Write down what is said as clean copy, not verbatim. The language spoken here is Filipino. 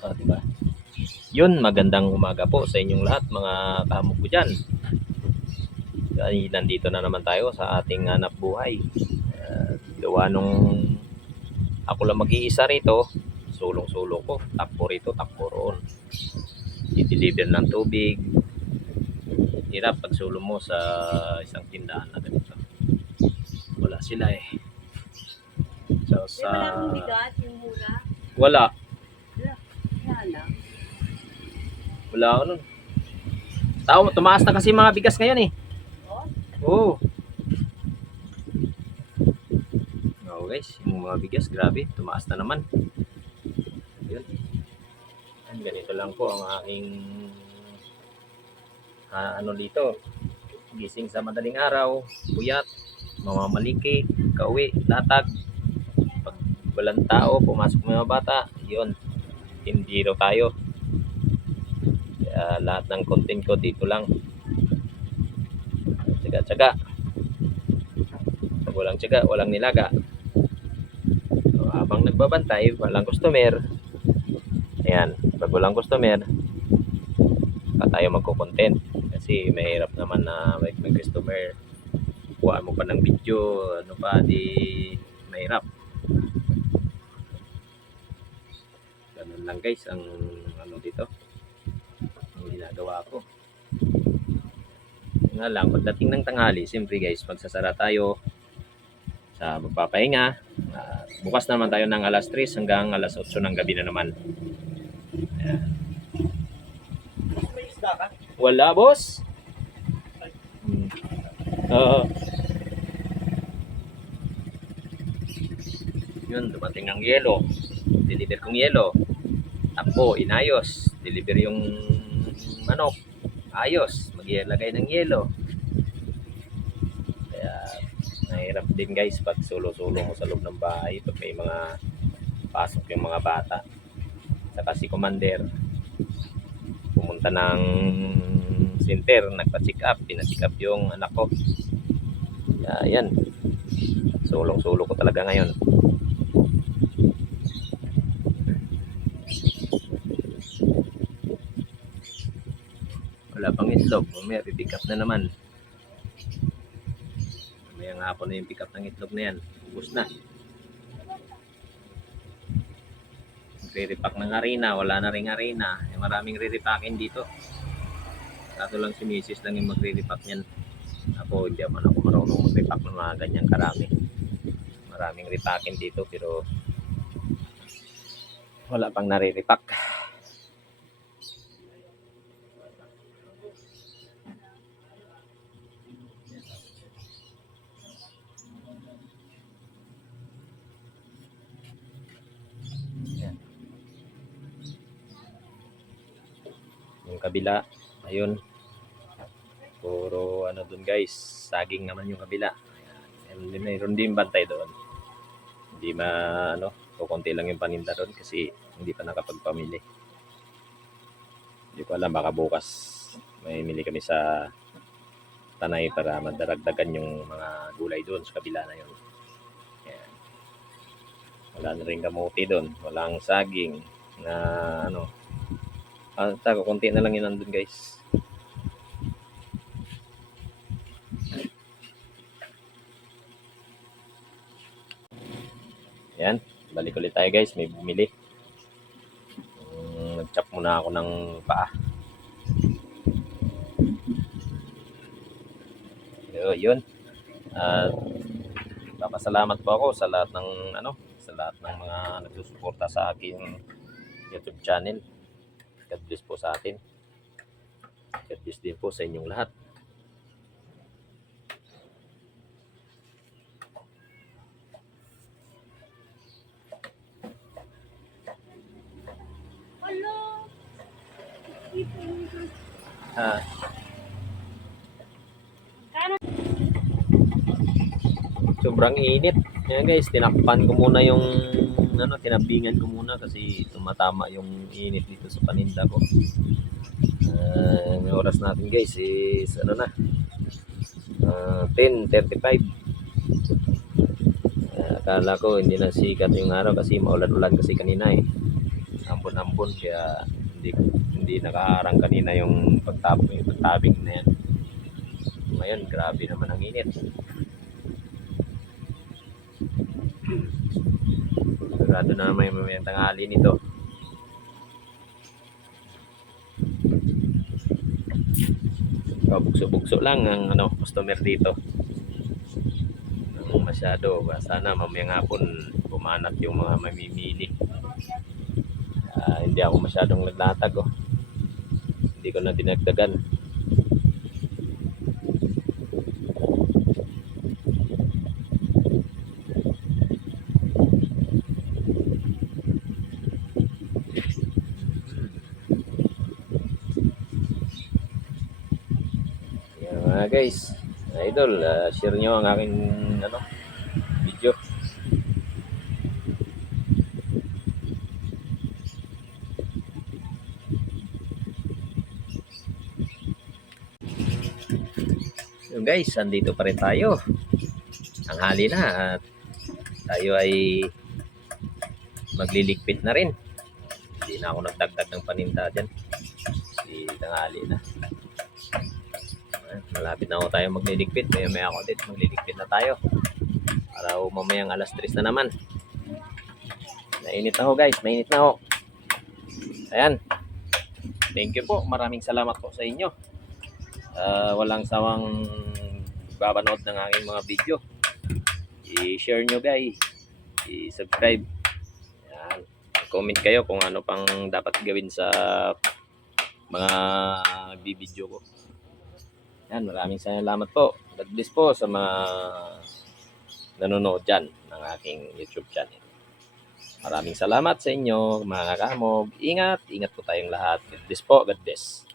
Diba? Yun, magandang umaga po sa inyong lahat mga kahamog ko dyan. Ay, nandito na naman tayo sa ating hanap buhay. Gawa nung ako lang mag-iisa rito, sulong-sulong ko, takbo rito, takbo roon. I-deliver ng tubig. Hirap pag sulong mo sa isang tindahan na ganito. Wala sila eh. So, sa... Wala akong bigat, yung mura. Wala. Wala. Wala ako nun. Tumaas na kasi mga bigas ngayon eh. Oo. Oh, guys, yung mga bigas, grabe, tumaas na naman. Yun. Ganito lang po ang aking ano dito. Gising sa madaling araw, puyat, mamamaliki, kauwi, latag. Pag walang tao, pumasok mga bata, yun, hindi raw tayo. Kaya lahat ng content ko dito lang. Tsaga-tsaga. Pag walang tsaga, walang nilaga. So, habang nagbabantay, walang customer. Ayan, pag walang customer, pa tayo magko-content. Kasi mahirap naman na may customer. Kuha mo pa ng video, ano pa, di mahirap. Ganun lang guys, ang ano dito. Ang ginagawa ko. Nga lang, pagdating ng tanghali, siyempre guys, magsasara tayo sa magpapahinga. Bukas naman tayo ng alas 3 hanggang alas 8 ng gabi na naman. Ayan. Wala, boss. Yun, dumating ng yelo. Deliver kong yelo. Takbo, inayos. Deliver yung manok. Ayos, maglagay ng yelo. Kaya, nahirap din guys pag solo-solo mo sa loob ng bahay. Pag may mga pasok yung mga bata. Saka si Commander, pumunta ng center, nagpa-check up, pina-check up yung anak ko. Yan, sulong-sulo ko talaga ngayon. Wala pang itlog, may pick up na naman. May hapon na yung pick up ng itlog na yan, ubus na. Re-repack ng harina, wala na ring harina. Maraming re-repackin dito. Kaso lang si Mrs. lang yung magre-repack niyan. Ako, hindi naman ako marunong mag-repack ng mga ganyang karami. Maraming repackin dito pero wala pang nare-repack. Yung kabila, ayun, puro ano dun guys, saging naman yung kabila. Ayan, mayroon din bantay doon. Hindi kukunti lang yung paninda doon kasi hindi pa nakapagpamili. Hindi ko alam, baka bukas may mili kami sa Tanay para madaragdagan yung mga gulay doon sa kabila na yun. Ayan. Wala na rin kamuti doon, walang saging na kunti na lang yun nandun guys. Yan, balik ulit tayo guys, may bumili. Nag-chop muna ako ng paa. Yun. Papasalamat po ako sa lahat ng mga nagsusuporta sa aking YouTube channel. God bless po sa atin. God bless din po sa inyong lahat. Sobrang init. Yan guys, tinakpan ko muna yung tinabingan ko muna kasi tumatama yung init dito sa paninda ko. Ang oras natin guys is 10:35. Akala ko hindi na sikat yung araw kasi maulan-ulan kasi kanina eh. ambon-ambon kaya hindi nakaharang kanina yung pagtabing na yan. Ngayon, grabe naman ang init. Sigurado na naman yung mamayang tanghali nito. Bugso-bugso lang ang customer dito. Nang masyado, sana mamayang hapon bumanat yung mga mamimili. Hindi ako masyadong naglatag Hindi ko na dinagdagan. Yan mga guys, idol, share nyo ang aking video. So guys, andito pa rin tayo. Tanghali na at tayo ay magliligpit na rin. Hindi na ako nagdagdag ng paninda dyan. Tanghali na. Malapit na ako tayo magliligpit. Maya ako din magliligpit na tayo. Para mamayang alas 3 na naman. Mainit na ho guys, mainit na ho. Ayan. Thank you po. Maraming salamat po sa inyo. Walang sawang babanood ng aking mga video. I-share nyo guys. I-subscribe. Ayan. Comment kayo kung ano pang dapat gawin sa mga video ko. Yan, maraming salamat po. God bless po sa mga nanonood dyan ng aking YouTube channel. Maraming salamat sa inyo mga kamog. Ingat po tayong lahat. God bless po. God bless.